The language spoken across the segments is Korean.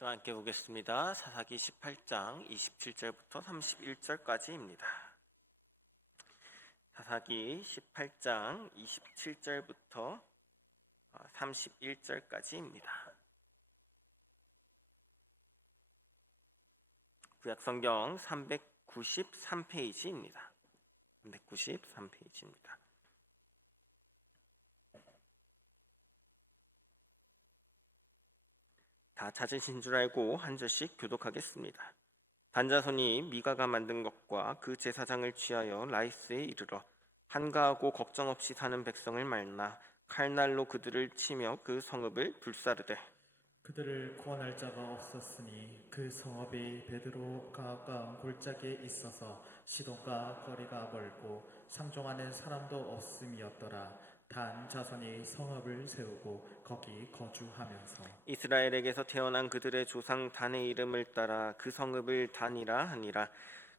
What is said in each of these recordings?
말씀 함께 보겠습니다. 사사기 18장 27절부터 31절까지입니다. 사사기 18장 27절부터 31절까지입니다. 구약성경 393페이지입니다. 393페이지입니다. 다 찾으신 줄 알고 한 절씩 교독하겠습니다. 단자손이 미가가 만든 것과 그 제사장을 취하여 라이스에 이르러 한가하고 걱정 없이 사는 백성을 말나 칼날로 그들을 치며 그 성읍을 불사르되 그들을 구원할 자가 없었으니 그 성읍이 베드로가 가까운 골짜기에 있어서 시돈과 거리가 멀고 상종하는 사람도 없음이었더라. 단 자손이 성읍을 세우고 거기 거주하면서 이스라엘에게서 태어난 그들의 조상 단의 이름을 따라 그 성읍을 단이라 하니라.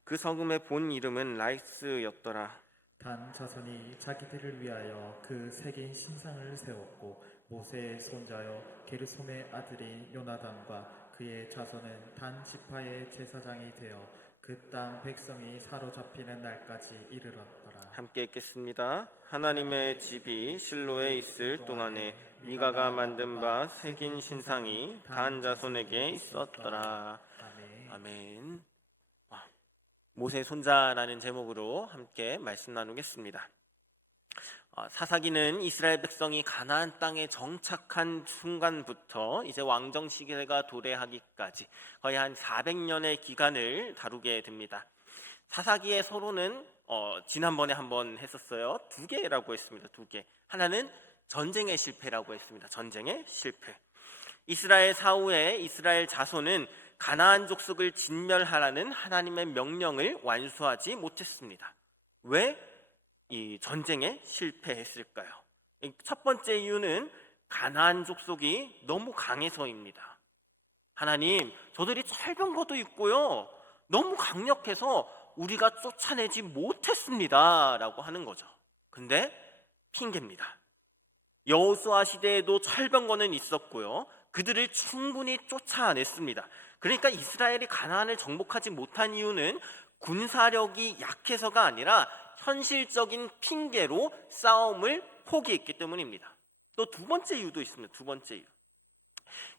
그 성읍의 본 이름은 라이스였더라. 단 자손이 자기들을 위하여 그 새긴 신상을 세웠고 모세의 손자여 게르솜의 아들인 요나단과 그의 자손은 단 지파의 제사장이 되어 그 땅 백성이 사로잡히는 날까지 이르렀더라. 함께 읽겠습니다. 하나님의 집이 실로에 있을 동안에 미가가 만든 바 새긴 신상이 단 자손에게 있었더라. 아멘. 모세 손자라는 제목으로 함께 말씀 나누겠습니다. 사사기는 이스라엘 백성이 가나안 땅에 정착한 순간부터 이제 왕정 시대가 도래하기까지 거의 한 400년의 기간을 다루게 됩니다. 사사기의 서론은 지난번에 한번 했었어요. 2개라고 했습니다. 2개. 하나는 전쟁의 실패라고 했습니다. 전쟁의 실패. 이스라엘 사후에 이스라엘 자손은 가나안 족속을 진멸하라는 하나님의 명령을 완수하지 못했습니다. 왜 이 전쟁에 실패했을까요? 첫 번째 이유는 가나안 족속이 너무 강해서입니다. 하나님, 저들이 철병거도 있고요, 너무 강력해서 우리가 쫓아내지 못했습니다 라고 하는 거죠. 근데 핑계입니다. 여호수아 시대에도 철병거는 있었고요, 그들을 충분히 쫓아냈습니다. 그러니까 이스라엘이 가나안을 정복하지 못한 이유는 군사력이 약해서가 아니라 현실적인 핑계로 싸움을 포기했기 때문입니다. 또 2번째 이유도 있습니다. 2번째 이유.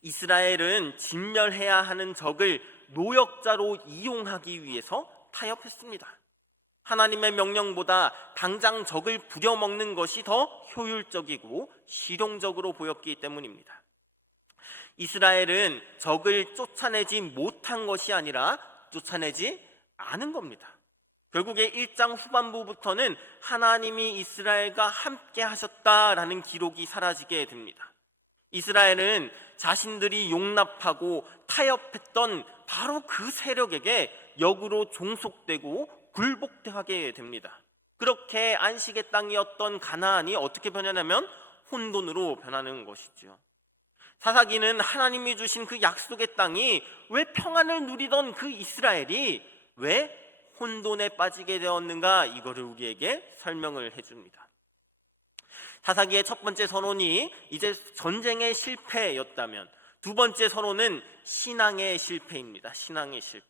이스라엘은 진멸해야 하는 적을 노역자로 이용하기 위해서 타협했습니다. 하나님의 명령보다 당장 적을 부려먹는 것이 더 효율적이고 실용적으로 보였기 때문입니다. 이스라엘은 적을 쫓아내지 못한 것이 아니라 쫓아내지 않은 겁니다. 결국에 1장 후반부부터는 하나님이 이스라엘과 함께 하셨다라는 기록이 사라지게 됩니다. 이스라엘은 자신들이 용납하고 타협했던 바로 그 세력에게 역으로 종속되고 굴복하게 됩니다. 그렇게 안식의 땅이었던 가나안이 어떻게 변하냐면 혼돈으로 변하는 것이죠. 사사기는 하나님이 주신 그 약속의 땅이 왜 평안을 누리던 그 이스라엘이 왜 혼돈에 빠지게 되었는가, 이거를 우리에게 설명을 해줍니다. 사사기의 첫 번째 서론이 이제 전쟁의 실패였다면 2번째 서론은 신앙의 실패입니다. 신앙의 실패.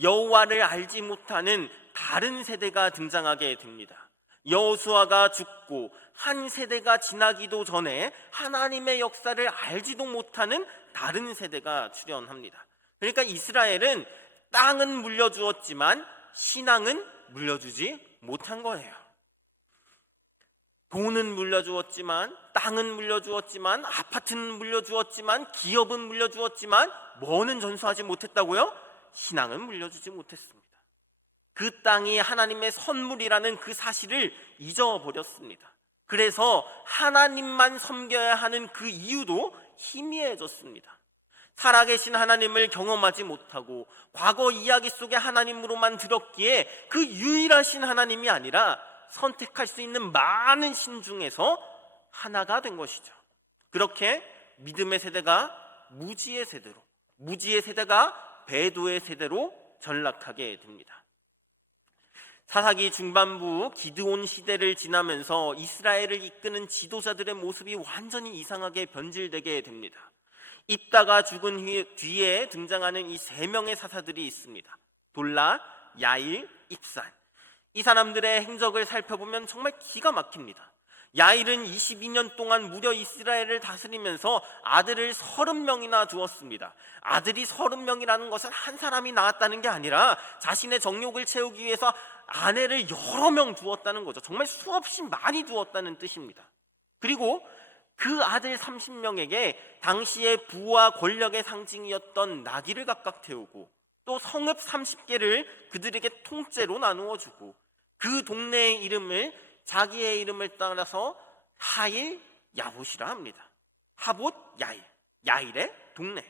여호와를 알지 못하는 다른 세대가 등장하게 됩니다. 여호수아가 죽고 한 세대가 지나기도 전에 하나님의 역사를 알지도 못하는 다른 세대가 출현합니다. 그러니까 이스라엘은 땅은 물려주었지만 신앙은 물려주지 못한 거예요. 돈은 물려주었지만, 땅은 물려주었지만, 아파트는 물려주었지만, 기업은 물려주었지만 뭐는 전수하지 못했다고요? 신앙은 물려주지 못했습니다. 그 땅이 하나님의 선물이라는 그 사실을 잊어버렸습니다. 그래서 하나님만 섬겨야 하는 그 이유도 희미해졌습니다. 살아계신 하나님을 경험하지 못하고 과거 이야기 속의 하나님으로만 들었기에 그 유일하신 하나님이 아니라 선택할 수 있는 많은 신 중에서 하나가 된 것이죠. 그렇게 믿음의 세대가 무지의 세대로, 무지의 세대가 배도의 세대로 전락하게 됩니다. 사사기 중반부 기드온 시대를 지나면서 이스라엘을 이끄는 지도자들의 모습이 완전히 이상하게 변질되게 됩니다. 입다가 죽은 뒤에 등장하는 이 세 명의 사사들이 있습니다. 돌라, 야일, 입산. 이 사람들의 행적을 살펴보면 정말 기가 막힙니다. 야일은 22년 동안 무려 이스라엘을 다스리면서 아들을 30명이나 두었습니다. 아들이 30명이라는 것은 한 사람이 낳았다는 게 아니라 자신의 정욕을 채우기 위해서 아내를 여러 명 두었다는 거죠. 정말 수없이 많이 두었다는 뜻입니다. 그리고 그 아들 30명에게 당시의 부와 권력의 상징이었던 나귀를 각각 태우고 또 성읍 30개를 그들에게 통째로 나누어 주고 그 동네의 이름을 자기의 이름을 따라서 하일 야봇이라 합니다. 하봇 야일, 야일의 동네.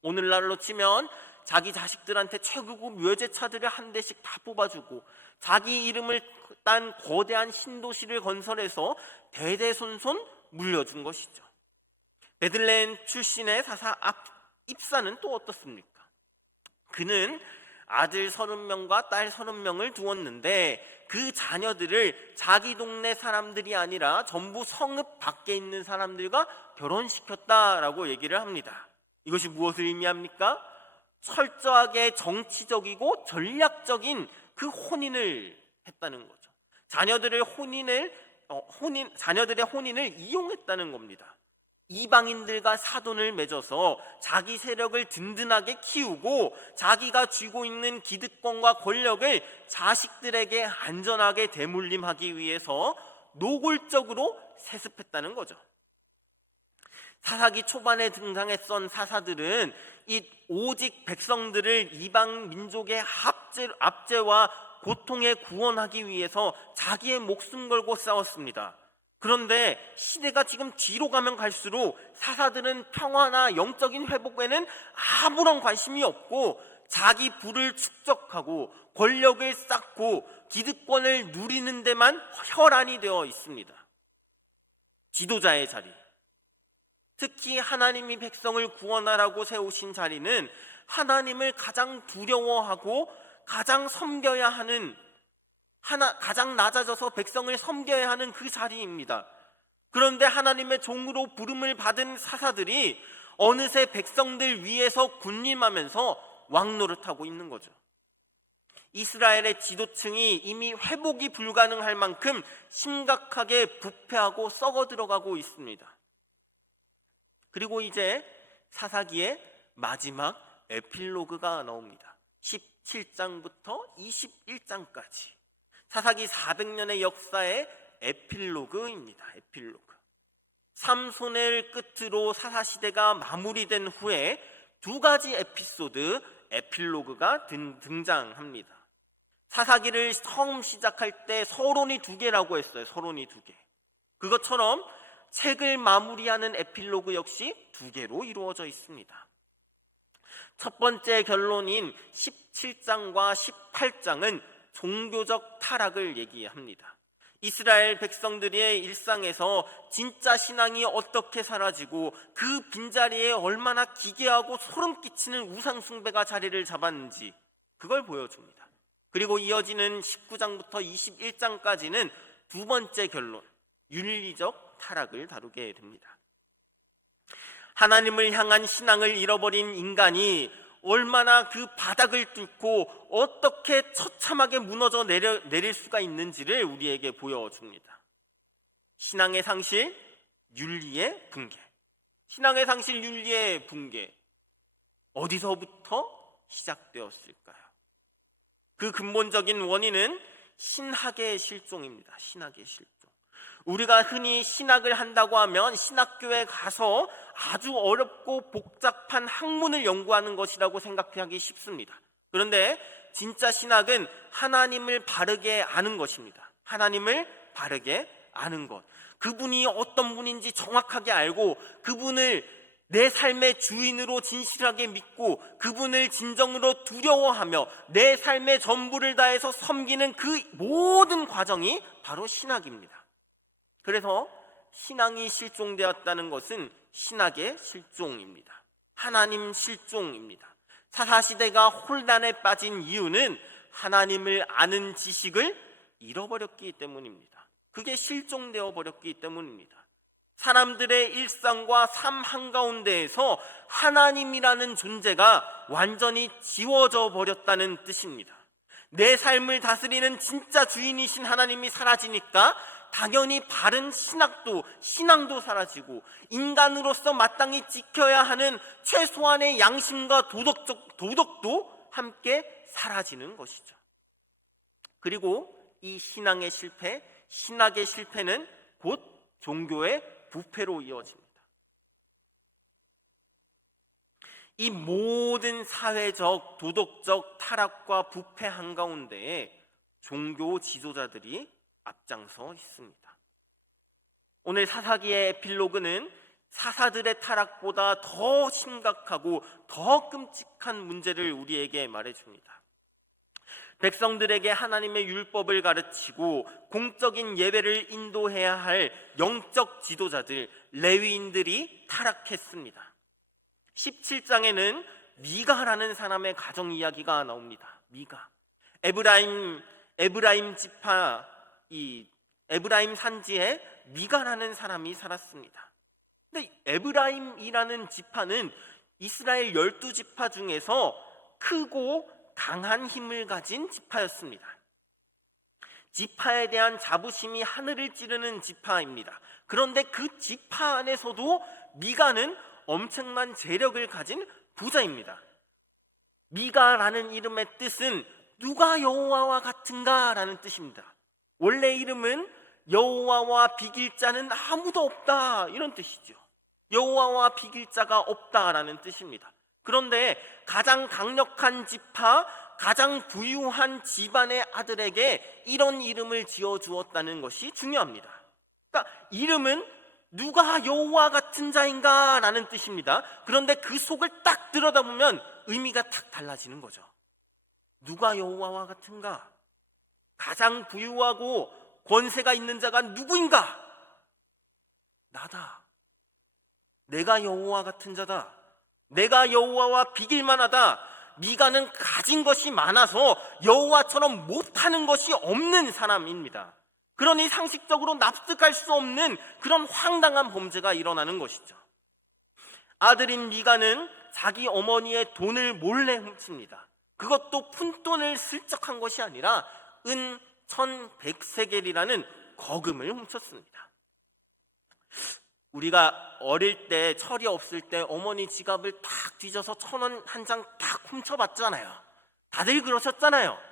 오늘날로 치면 자기 자식들한테 최고급 외제차들을 한 대씩 다 뽑아주고 자기 이름을 딴 거대한 신도시를 건설해서 대대손손 물려준 것이죠. 베들레헴 출신의 사사 입사는 또 어떻습니까? 그는 아들 30명과 딸 30명을 두었는데 그 자녀들을 자기 동네 사람들이 아니라 전부 성읍 밖에 있는 사람들과 결혼시켰다라고 얘기를 합니다. 이것이 무엇을 의미합니까? 철저하게 정치적이고 전략적인 그 혼인을 했다는 거죠. 자녀들의 혼인을 이용했다는 겁니다. 이방인들과 사돈을 맺어서 자기 세력을 든든하게 키우고 자기가 쥐고 있는 기득권과 권력을 자식들에게 안전하게 대물림하기 위해서 노골적으로 세습했다는 거죠. 사사기 초반에 등장했던 사사들은 이 오직 백성들을 이방 민족의 압제와 고통에 구원하기 위해서 자기의 목숨 걸고 싸웠습니다. 그런데 시대가 지금 뒤로 가면 갈수록 사사들은 평화나 영적인 회복에는 아무런 관심이 없고 자기 부를 축적하고 권력을 쌓고 기득권을 누리는 데만 혈안이 되어 있습니다. 지도자의 자리, 특히 하나님이 백성을 구원하라고 세우신 자리는 하나님을 가장 두려워하고 가장 섬겨야 하는 가장 낮아져서 백성을 섬겨야 하는 그 자리입니다. 그런데 하나님의 종으로 부름을 받은 사사들이 어느새 백성들 위에서 군림하면서 왕노릇하고 있는 거죠. 이스라엘의 지도층이 이미 회복이 불가능할 만큼 심각하게 부패하고 썩어 들어가고 있습니다. 그리고 이제 사사기의 마지막 에필로그가 나옵니다. 17장부터 21장까지 사사기 400년의 역사의 에필로그입니다. 에필로그. 삼손을 끝으로 사사시대가 마무리된 후에 두 가지 에필로그가 등장합니다. 사사기를 처음 시작할 때 서론이 2개라고 했어요. 서론이 2개. 그것처럼 책을 마무리하는 에필로그 역시 2개로 이루어져 있습니다. 첫 번째 결론인 17장과 18장은 종교적 타락을 얘기합니다. 이스라엘 백성들의 일상에서 진짜 신앙이 어떻게 사라지고 그 빈자리에 얼마나 기괴하고 소름 끼치는 우상 숭배가 자리를 잡았는지 그걸 보여줍니다. 그리고 이어지는 19장부터 21장까지는 두 번째 결론, 윤리적 타락을 다루게 됩니다. 하나님을 향한 신앙을 잃어버린 인간이 얼마나 그 바닥을 뚫고 어떻게 처참하게 무너져 내릴 수가 있는지를 우리에게 보여줍니다. 신앙의 상실, 윤리의 붕괴. 신앙의 상실, 윤리의 붕괴. 어디서부터 시작되었을까요? 그 근본적인 원인은 신학의 실종입니다. 신학의 실종. 우리가 흔히 신학을 한다고 하면 신학교에 가서 아주 어렵고 복잡한 학문을 연구하는 것이라고 생각하기 쉽습니다. 그런데 진짜 신학은 하나님을 바르게 아는 것입니다. 하나님을 바르게 아는 것. 그분이 어떤 분인지 정확하게 알고 그분을 내 삶의 주인으로 진실하게 믿고 그분을 진정으로 두려워하며 내 삶의 전부를 다해서 섬기는 그 모든 과정이 바로 신학입니다. 그래서 신앙이 실종되었다는 것은 신학의 실종입니다. 하나님 실종입니다. 사사시대가 혼란에 빠진 이유는 하나님을 아는 지식을 잃어버렸기 때문입니다. 그게 실종되어 버렸기 때문입니다. 사람들의 일상과 삶 한가운데에서 하나님이라는 존재가 완전히 지워져 버렸다는 뜻입니다. 내 삶을 다스리는 진짜 주인이신 하나님이 사라지니까 당연히 바른 신앙도 사라지고 인간으로서 마땅히 지켜야 하는 최소한의 양심과 도덕도 함께 사라지는 것이죠. 그리고 이 신앙의 실패, 신학의 실패는 곧 종교의 부패로 이어집니다. 이 모든 사회적, 도덕적 타락과 부패 한가운데에 종교 지도자들이 앞장서 있습니다. 오늘 사사기의 에필로그는 사사들의 타락보다 더 심각하고 더 끔찍한 문제를 우리에게 말해줍니다. 백성들에게 하나님의 율법을 가르치고 공적인 예배를 인도해야 할 영적 지도자들, 레위인들이 타락했습니다. 17장에는 미가라는 사람의 가정 이야기가 나옵니다. 미가. 에브라임 지파, 이 에브라임 산지에 미가라는 사람이 살았습니다. 근데 에브라임이라는 지파는 이스라엘 12지파 중에서 크고 강한 힘을 가진 지파였습니다. 지파에 대한 자부심이 하늘을 찌르는 지파입니다. 그런데 그 지파 안에서도 미가는 엄청난 재력을 가진 부자입니다. 미가라는 이름의 뜻은 누가 여호와와 같은가 라는 뜻입니다. 원래 이름은 여호와와 비길 자는 아무도 없다 이런 뜻이죠. 여호와와 비길 자가 없다라는 뜻입니다. 그런데 가장 강력한 지파, 가장 부유한 집안의 아들에게 이런 이름을 지어주었다는 것이 중요합니다. 그러니까 이름은 누가 여호와 같은 자인가 라는 뜻입니다. 그런데 그 속을 딱 들여다보면 의미가 탁 달라지는 거죠. 누가 여호와와 같은가? 가장 부유하고 권세가 있는 자가 누구인가? 나다. 내가 여호와 같은 자다. 내가 여호와와 비길만하다. 미가는 가진 것이 많아서 여호와처럼 못하는 것이 없는 사람입니다. 그러니 상식적으로 납득할 수 없는 그런 황당한 범죄가 일어나는 것이죠. 아들인 미가는 자기 어머니의 돈을 몰래 훔칩니다. 그것도 푼돈을 슬쩍 한 것이 아니라 은 1100세겔이라는 거금을 훔쳤습니다. 우리가 어릴 때 철이 없을 때 어머니 지갑을 탁 뒤져서 1,000원 한 장 탁 훔쳐봤잖아요. 다들 그러셨잖아요.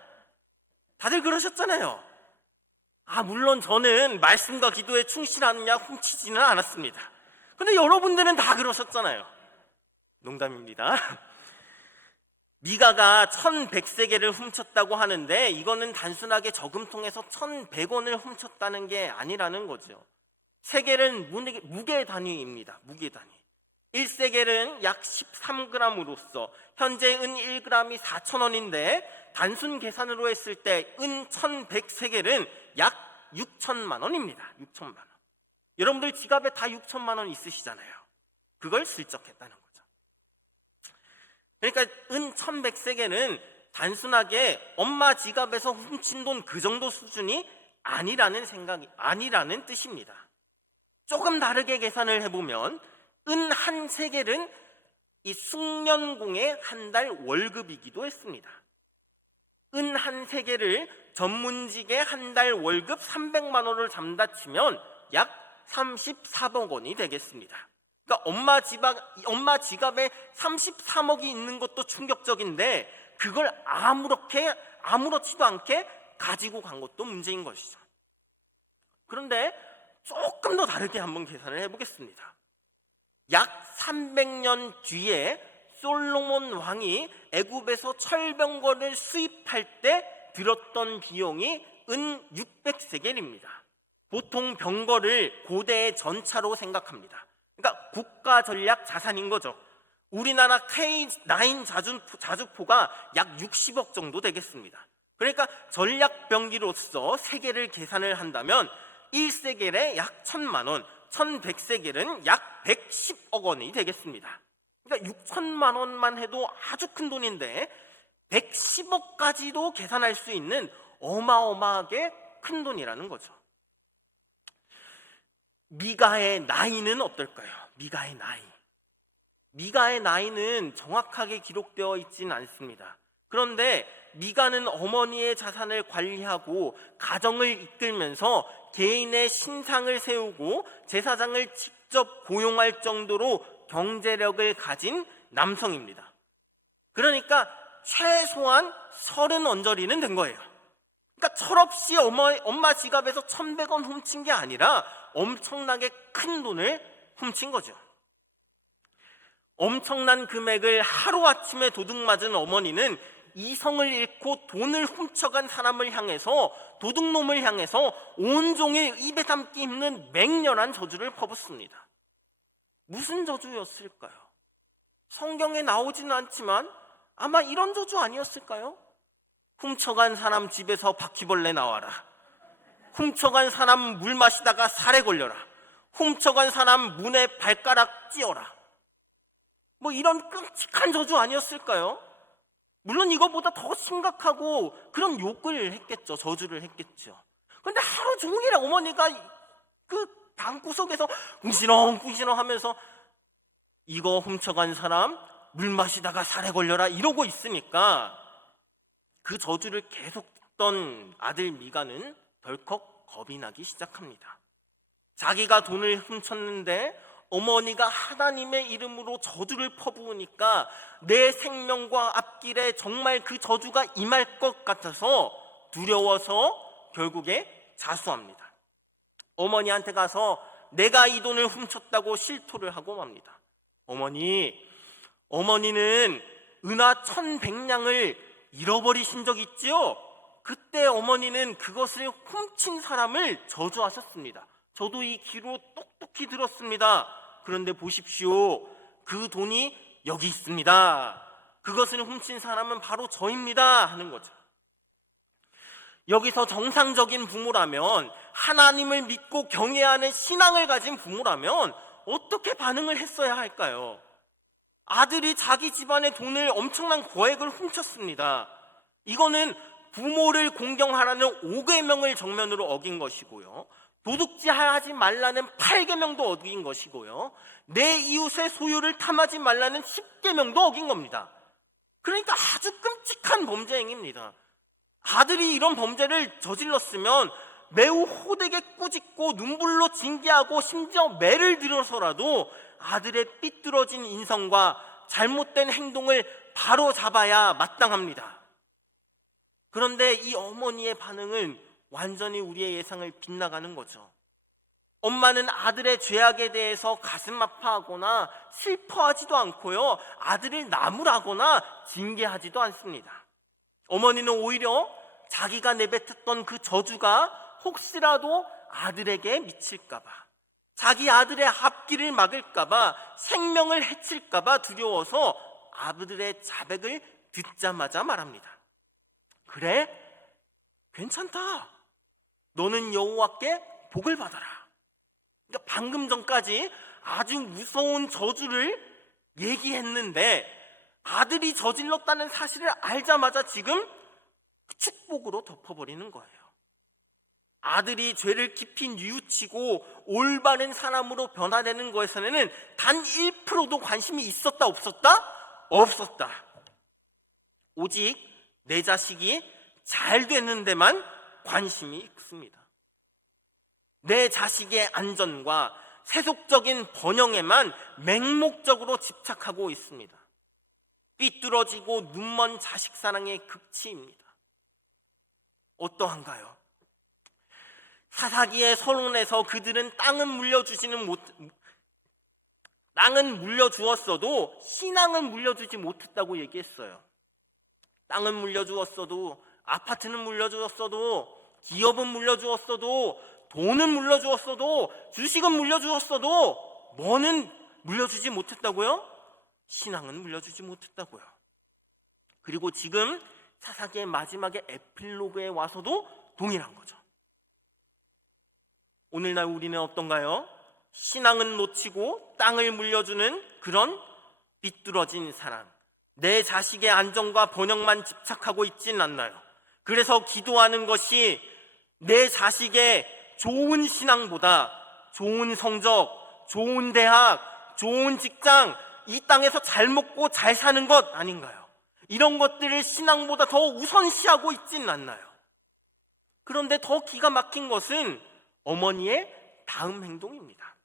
물론 저는 말씀과 기도에 충실하느냐 훔치지는 않았습니다. 근데 여러분들은 다 그러셨잖아요. 농담입니다. 미가가 1100세겔을 훔쳤다고 하는데 이거는 단순하게 저금통에서 1100원을 훔쳤다는 게 아니라는 거죠. 세겔은 무게 단위입니다. 무게 단위. 1세겔은 약 13g으로서 현재 은 1g이 4,000원인데 단순 계산으로 했을 때 은 1100세겔은 약 6천만 원입니다. 6천만 원. 여러분들 지갑에 다 6천만 원 있으시잖아요. 그걸 슬쩍 했다는 거죠. 그러니까 은 1100세겔은 단순하게 엄마 지갑에서 훔친 돈 그 정도 수준이 아니라는 뜻입니다. 조금 다르게 계산을 해보면 은 한 세겔은 이 숙련공의 한 달 월급이기도 했습니다. 은 한 세겔을 전문직의 한 달 월급 300만 원을 잠다치면 약 34억 원이 되겠습니다. 그러니까 엄마 지갑에 33억이 있는 것도 충격적인데 그걸 아무렇지도 않게 가지고 간 것도 문제인 것이죠. 그런데 조금 더 다르게 한번 계산을 해보겠습니다. 약 300년 뒤에 솔로몬 왕이 애굽에서 철병거를 수입할 때 들었던 비용이 은 600세겔입니다. 보통 병거를 고대의 전차로 생각합니다. 그러니까 국가 전략 자산인 거죠. 우리나라 K9 자주포가 약 60억 정도 되겠습니다. 그러니까 전략병기로서 세계를 계산을 한다면 1세겔에 약 1,000만 원, 1,100세겔은 약 110억 원이 되겠습니다. 그러니까 6천만 원만 해도 아주 큰 돈인데 110억까지도 계산할 수 있는 어마어마하게 큰 돈이라는 거죠. 미가의 나이는 어떨까요? 미가의 나이. 미가의 나이는 정확하게 기록되어 있지는 않습니다. 그런데 미가는 어머니의 자산을 관리하고 가정을 이끌면서 개인의 신상을 세우고 제사장을 직접 고용할 정도로 경제력을 가진 남성입니다. 그러니까 최소한 30 언저리는 된 거예요. 그러니까 철없이 엄마 지갑에서 1,100원 훔친 게 아니라 엄청나게 큰 돈을 훔친 거죠. 엄청난 금액을 하루아침에 도둑맞은 어머니는 이성을 잃고 돈을 훔쳐간 사람을 향해서, 도둑놈을 향해서 온종일 입에 담기 힘든 맹렬한 저주를 퍼붓습니다. 무슨 저주였을까요? 성경에 나오지는 않지만 아마 이런 저주 아니었을까요? 훔쳐간 사람 집에서 바퀴벌레 나와라. 훔쳐간 사람 물 마시다가 살에 걸려라. 훔쳐간 사람 문에 발가락 찧어라. 뭐 이런 끔찍한 저주 아니었을까요? 물론 이거보다 더 심각하고 그런 욕을 했겠죠. 저주를 했겠죠. 그런데 하루 종일 어머니가 그 방구석에서 궁시렁궁시렁 하면서 이거 훔쳐간 사람 물 마시다가 살에 걸려라 이러고 있으니까 그 저주를 계속 듣던 아들 미가는 덜컥 겁이 나기 시작합니다. 자기가 돈을 훔쳤는데 어머니가 하나님의 이름으로 저주를 퍼부으니까 내 생명과 앞길에 정말 그 저주가 임할 것 같아서 두려워서 결국에 자수합니다. 어머니한테 가서 내가 이 돈을 훔쳤다고 실토를 하고 맙니다. 어머니는 은하 1,100냥을 잃어버리신 적 있지요? 그때 어머니는 그것을 훔친 사람을 저주하셨습니다. 저도 이 귀로 똑똑히 들었습니다. 그런데 보십시오. 그 돈이 여기 있습니다. 그것을 훔친 사람은 바로 저입니다. 하는 거죠. 여기서 정상적인 부모라면, 하나님을 믿고 경외하는 신앙을 가진 부모라면 어떻게 반응을 했어야 할까요? 아들이 자기 집안의 돈을 엄청난 거액을 훔쳤습니다. 이거는 부모를 공경하라는 5계명을 정면으로 어긴 것이고요. 도둑질하지 말라는 8계명도 어긴 것이고요. 내 이웃의 소유를 탐하지 말라는 10계명도 어긴 겁니다. 그러니까 아주 끔찍한 범죄 행위입니다. 아들이 이런 범죄를 저질렀으면 매우 호되게 꾸짖고 눈물로 징계하고 심지어 매를 들어서라도 아들의 삐뚤어진 인성과 잘못된 행동을 바로 잡아야 마땅합니다. 그런데 이 어머니의 반응은 완전히 우리의 예상을 빗나가는 거죠. 엄마는 아들의 죄악에 대해서 가슴 아파하거나 슬퍼하지도 않고요, 아들을 나무라거나 징계하지도 않습니다. 어머니는 오히려 자기가 내뱉었던 그 저주가 혹시라도 아들에게 미칠까봐, 자기 아들의 앞길을 막을까봐, 생명을 해칠까봐 두려워서 아들의 자백을 듣자마자 말합니다. 그래? 괜찮다. 너는 여호와께 복을 받아라. 그러니까 방금 전까지 아주 무서운 저주를 얘기했는데 아들이 저질렀다는 사실을 알자마자 지금 축복으로 덮어버리는 거예요. 아들이 죄를 깊이 뉘우치고 올바른 사람으로 변화되는 것에는 단 1%도 관심이 있었다 없었다? 없었다. 오직 내 자식이 잘 되는 데만 관심이 있습니다. 내 자식의 안전과 세속적인 번영에만 맹목적으로 집착하고 있습니다. 삐뚤어지고 눈먼 자식 사랑의 극치입니다. 어떠한가요? 사사기의 서론에서 그들은 땅은 물려주었어도 신앙은 물려주지 못했다고 얘기했어요. 땅은 물려주었어도, 아파트는 물려주었어도, 기업은 물려주었어도, 돈은 물려주었어도, 주식은 물려주었어도 뭐는 물려주지 못했다고요? 신앙은 물려주지 못했다고요. 그리고 지금 사사기의 마지막에 에필로그에 와서도 동일한 거죠. 오늘날 우리는 어떤가요? 신앙은 놓치고 땅을 물려주는 그런 삐뚤어진 사람, 내 자식의 안정과 번영만 집착하고 있진 않나요? 그래서 기도하는 것이 내 자식의 좋은 신앙보다 좋은 성적, 좋은 대학, 좋은 직장, 이 땅에서 잘 먹고 잘 사는 것 아닌가요? 이런 것들을 신앙보다 더 우선시하고 있지는 않나요? 그런데 더 기가 막힌 것은 어머니의 다음 행동입니다.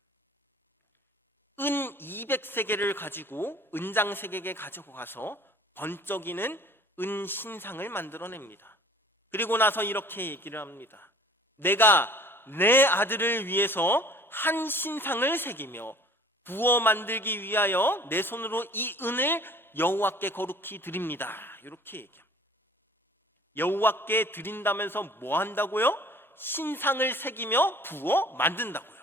은 200세겔을 가지고 은장색에게 가지고 가서 번쩍이는 은 신상을 만들어냅니다. 그리고 나서 이렇게 얘기를 합니다. 내가 내 아들을 위해서 한 신상을 새기며 부어 만들기 위하여 내 손으로 이 은을 여호와께 거룩히 드립니다. 이렇게 얘기합니다. 여호와께 드린다면서 뭐 한다고요? 신상을 새기며 부어 만든다고요.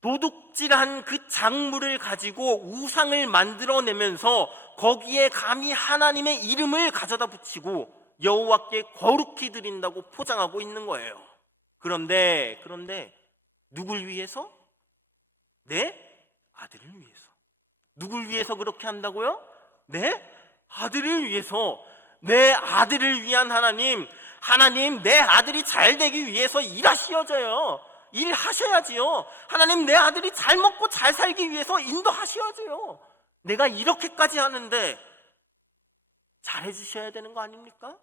도둑질한 그 작물을 가지고 우상을 만들어내면서 거기에 감히 하나님의 이름을 가져다 붙이고 여호와께 거룩히 드린다고 포장하고 있는 거예요. 그런데 누굴 위해서? 내 아들을 위해서. 누굴 위해서 그렇게 한다고요? 내 아들을 위해서. 내 아들을 위한 하나님, 내 아들이 잘 되기 위해서 일하셔야죠. 일하셔야지요. 하나님, 내 아들이 잘 먹고 잘 살기 위해서 인도하셔야죠. 내가 이렇게까지 하는데 잘해주셔야 되는 거 아닙니까?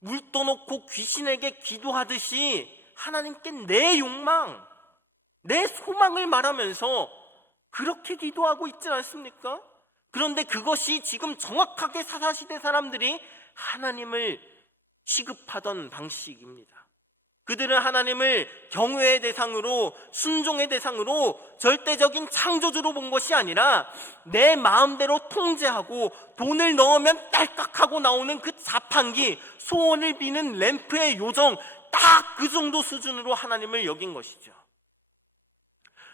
물 떠놓고 귀신에게 기도하듯이 하나님께 내 욕망, 내 소망을 말하면서 그렇게 기도하고 있지 않습니까? 그런데 그것이 지금 정확하게 사사시대 사람들이 하나님을 취급하던 방식입니다. 그들은 하나님을 경외의 대상으로, 순종의 대상으로, 절대적인 창조주로 본 것이 아니라 내 마음대로 통제하고 돈을 넣으면 딸깍하고 나오는 그 자판기, 소원을 비는 램프의 요정, 딱 그 정도 수준으로 하나님을 여긴 것이죠.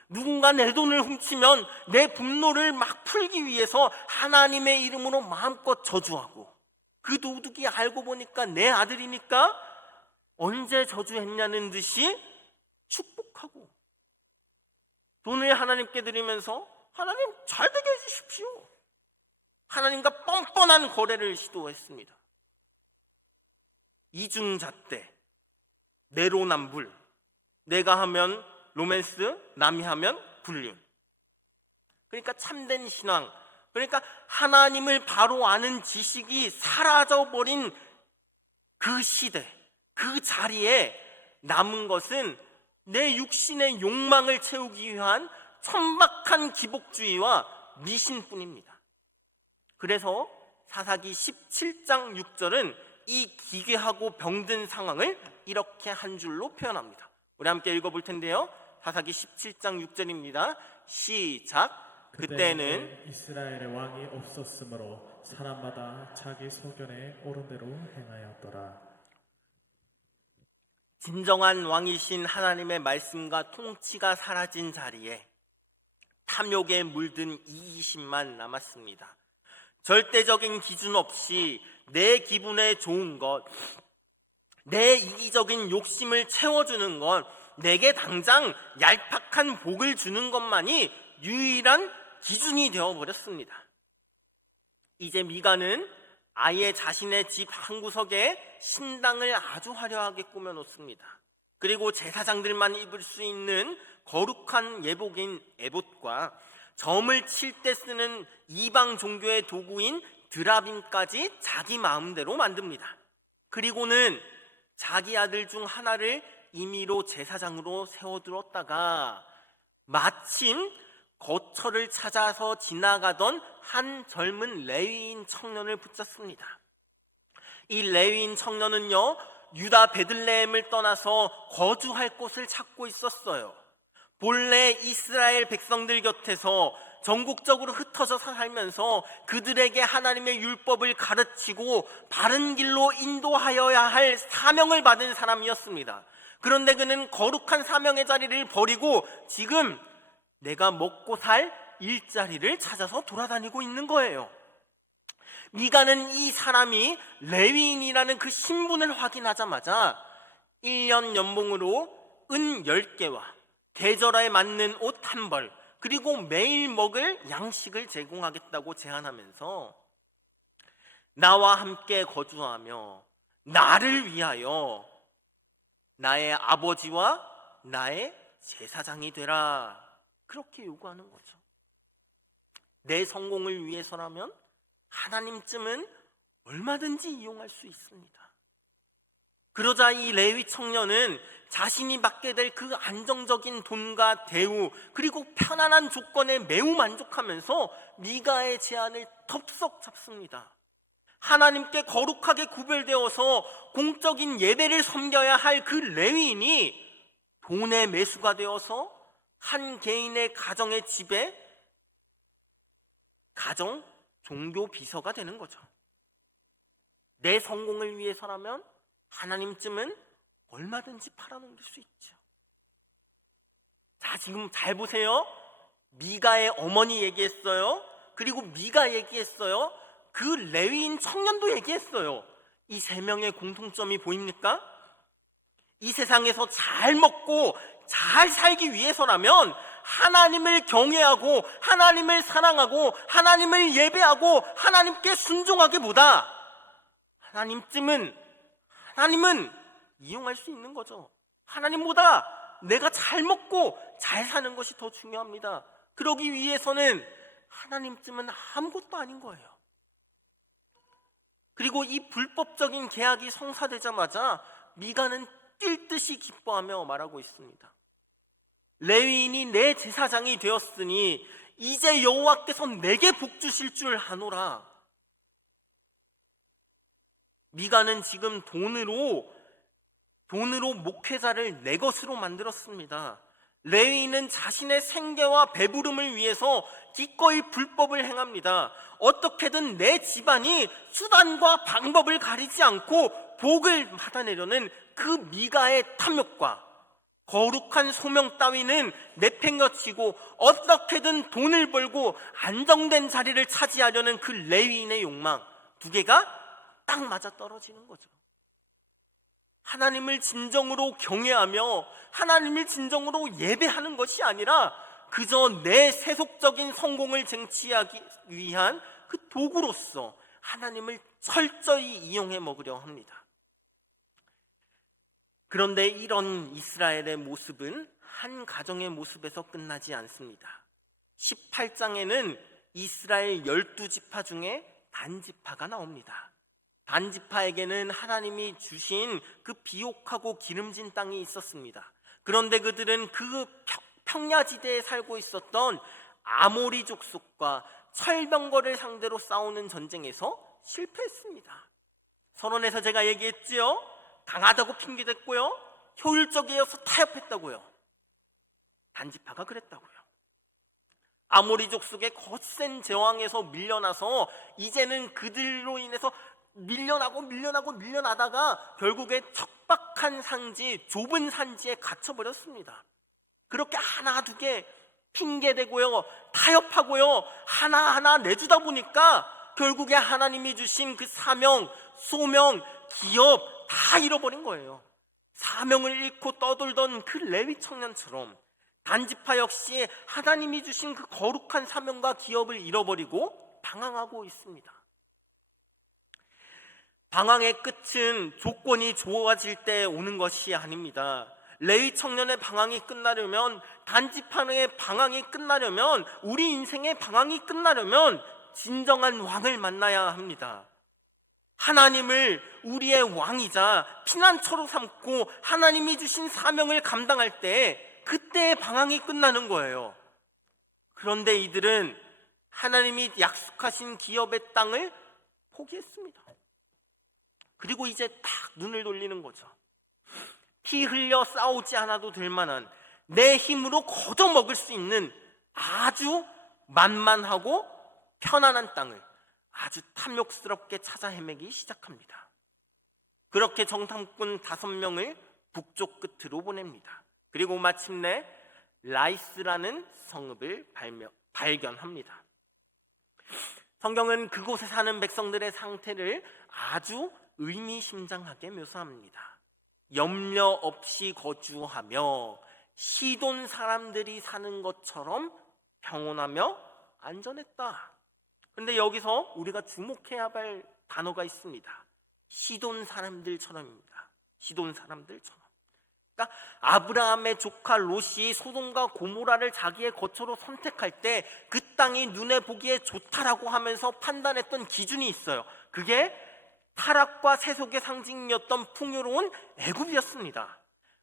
누군가 내 돈을 훔치면 내 분노를 막 풀기 위해서 하나님의 이름으로 마음껏 저주하고, 그 도둑이 알고 보니까 내 아들이니까 언제 저주했냐는 듯이 축복하고, 돈을 하나님께 드리면서 하나님 잘되게 해주십시오, 하나님과 뻔뻔한 거래를 시도했습니다. 이중잣대, 내로남불, 내가 하면 로맨스, 남이 하면 불륜. 그러니까 참된 신앙, 그러니까 하나님을 바로 아는 지식이 사라져버린 그 시대, 그 자리에 남은 것은 내 육신의 욕망을 채우기 위한 천박한 기복주의와 미신뿐입니다. 그래서 사사기 17장 6절은 이 기괴하고 병든 상황을 이렇게 한 줄로 표현합니다. 우리 함께 읽어볼 텐데요. 사사기 17장 6절입니다. 시작. 그때는 이스라엘의 왕이 없었으므로 사람마다 자기 소견에 옳은 대로 행하였더라. 진정한 왕이신 하나님의 말씀과 통치가 사라진 자리에 탐욕에 물든 이기심만 남았습니다. 절대적인 기준 없이 내 기분에 좋은 것, 내 이기적인 욕심을 채워주는 것, 내게 당장 얄팍한 복을 주는 것만이 유일한 기준이 되어버렸습니다. 이제 미가는 아예 자신의 집 한구석에 신당을 아주 화려하게 꾸며놓습니다. 그리고 제사장들만 입을 수 있는 거룩한 예복인 에봇과 점을 칠 때 쓰는 이방 종교의 도구인 드라빔까지 자기 마음대로 만듭니다. 그리고는 자기 아들 중 하나를 임의로 제사장으로 세워두었다가 마침 거처를 찾아서 지나가던 한 젊은 레위인 청년을 붙잡습니다. 이 레위인 청년은요, 유다 베들레헴을 떠나서 거주할 곳을 찾고 있었어요. 본래 이스라엘 백성들 곁에서 전국적으로 흩어져 살면서 그들에게 하나님의 율법을 가르치고 바른 길로 인도하여야 할 사명을 받은 사람이었습니다. 그런데 그는 거룩한 사명의 자리를 버리고 지금 내가 먹고 살 일자리를 찾아서 돌아다니고 있는 거예요. 미가는 이 사람이 레위인이라는 그 신분을 확인하자마자 1년 연봉으로 은 10개와 계절에 맞는 옷 한 벌, 그리고 매일 먹을 양식을 제공하겠다고 제안하면서 나와 함께 거주하며 나를 위하여 나의 아버지와 나의 제사장이 되라. 그렇게 요구하는 거죠. 내 성공을 위해서라면 하나님쯤은 얼마든지 이용할 수 있습니다. 그러자 이 레위 청년은 자신이 받게 될 그 안정적인 돈과 대우 그리고 편안한 조건에 매우 만족하면서 미가의 제안을 덥석 잡습니다. 하나님께 거룩하게 구별되어서 공적인 예배를 섬겨야 할 그 레위인이 돈의 매수가 되어서 한 개인의 가정의 집에 가정 종교 비서가 되는 거죠. 내 성공을 위해서라면 하나님쯤은 얼마든지 팔아넘길 수 있죠. 자, 지금 잘 보세요. 미가의 어머니 얘기했어요. 그리고 미가 얘기했어요. 그 레위인 청년도 얘기했어요. 이 세 명의 공통점이 보입니까? 이 세상에서 잘 먹고 잘 살기 위해서라면 하나님을 경외하고 하나님을 사랑하고 하나님을 예배하고 하나님께 순종하기보다 하나님은 이용할 수 있는 거죠. 하나님보다 내가 잘 먹고 잘 사는 것이 더 중요합니다. 그러기 위해서는 하나님쯤은 아무것도 아닌 거예요. 그리고 이 불법적인 계약이 성사되자마자 미가는 뛸 듯이 기뻐하며 말하고 있습니다. 레위인이 내 제사장이 되었으니 이제 여호와께서 내게 복 주실 줄 아노라. 미가는 지금 돈으로 목회자를 내 것으로 만들었습니다. 레위인은 자신의 생계와 배부름을 위해서 기꺼이 불법을 행합니다. 어떻게든 내 집안이 수단과 방법을 가리지 않고 복을 받아내려는 그 미가의 탐욕과 거룩한 소명 따위는 내팽겨치고 어떻게든 돈을 벌고 안정된 자리를 차지하려는 그 레위인의 욕망, 두 개가 딱 맞아 떨어지는 거죠. 하나님을 진정으로 경외하며 하나님을 진정으로 예배하는 것이 아니라 그저 내 세속적인 성공을 쟁취하기 위한 그 도구로서 하나님을 철저히 이용해 먹으려 합니다. 그런데 이런 이스라엘의 모습은 한 가정의 모습에서 끝나지 않습니다. 18장에는 이스라엘 12지파 중에 단지파가 나옵니다. 단지파에게는 하나님이 주신 그 비옥하고 기름진 땅이 있었습니다. 그런데 그들은 그 평야지대에 살고 있었던 아모리 족속과 철병거를 상대로 싸우는 전쟁에서 실패했습니다. 선언에서 제가 얘기했지요. 강하다고 핑계댔고요. 효율적이어서 타협했다고요. 단지파가 그랬다고요. 아모리 족속의 거센 제왕에서 밀려나서 이제는 그들로 인해서 밀려나다가 결국에 척박한 산지, 좁은 산지에 갇혀버렸습니다. 그렇게 하나 두 개 핑계대고요, 타협하고요, 하나하나 내주다 보니까 결국에 하나님이 주신 그 사명, 소명, 기업 다 잃어버린 거예요. 사명을 잃고 떠돌던 그 레위 청년처럼 단지파 역시 하나님이 주신 그 거룩한 사명과 기업을 잃어버리고 방황하고 있습니다. 방황의 끝은 조건이 좋아질 때 오는 것이 아닙니다. 레위 청년의 방황이 끝나려면, 단지파의 방황이 끝나려면, 우리 인생의 방황이 끝나려면 진정한 왕을 만나야 합니다. 하나님을 우리의 왕이자 피난처로 삼고 하나님이 주신 사명을 감당할 때 그때의 방황이 끝나는 거예요. 그런데 이들은 하나님이 약속하신 기업의 땅을 포기했습니다. 그리고 이제 딱 눈을 돌리는 거죠. 피 흘려 싸우지 않아도 될 만한, 내 힘으로 걷어먹을 수 있는 아주 만만하고 편안한 땅을 아주 탐욕스럽게 찾아 헤매기 시작합니다. 그렇게 정탐꾼 5명을 북쪽 끝으로 보냅니다. 그리고 마침내 라이스라는 성읍을 발견합니다. 성경은 그곳에 사는 백성들의 상태를 아주 의미심장하게 묘사합니다. 염려 없이 거주하며 시돈 사람들이 사는 것처럼 평온하며 안전했다. 그런데 여기서 우리가 주목해야 할 단어가 있습니다. 시돈 사람들처럼입니다. 시돈 사람들처럼. 그러니까 아브라함의 조카 롯이 소돔과 고모라를 자기의 거처로 선택할 때 그 땅이 눈에 보기에 좋다라고 하면서 판단했던 기준이 있어요. 그게 타락과 세속의 상징이었던 풍요로운 애굽이었습니다.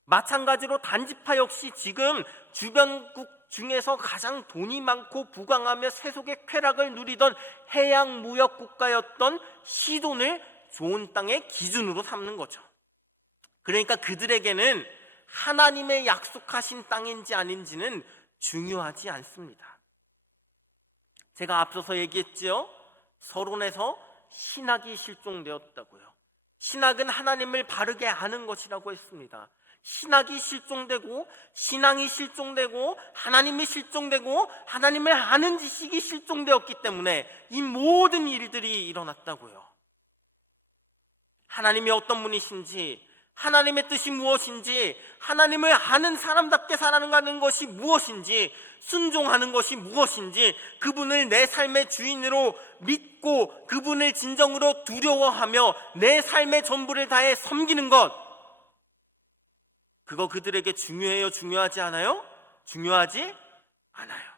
마찬가지로 단지파 역시 지금 주변국 중에서 가장 돈이 많고 부강하며 세속의 쾌락을 누리던 해양 무역 국가였던 시돈을 좋은 땅의 기준으로 삼는 거죠. 그러니까 그들에게는 하나님의 약속하신 땅인지 아닌지는 중요하지 않습니다. 제가 앞서서 얘기했죠. 서론에서 신학이 실종되었다고요. 신학은 하나님을 바르게 아는 것이라고 했습니다. 신학이 실종되고 신앙이 실종되고 하나님이 실종되고 하나님을 아는 지식이 실종되었기 때문에 이 모든 일들이 일어났다고요. 하나님이 어떤 분이신지, 하나님의 뜻이 무엇인지, 하나님을 아는 사람답게 살아가는 것이 무엇인지, 순종하는 것이 무엇인지, 그분을 내 삶의 주인으로 믿고 그분을 진정으로 두려워하며 내 삶의 전부를 다해 섬기는 것, 그거 그들에게 중요해요? 중요하지 않아요? 중요하지 않아요.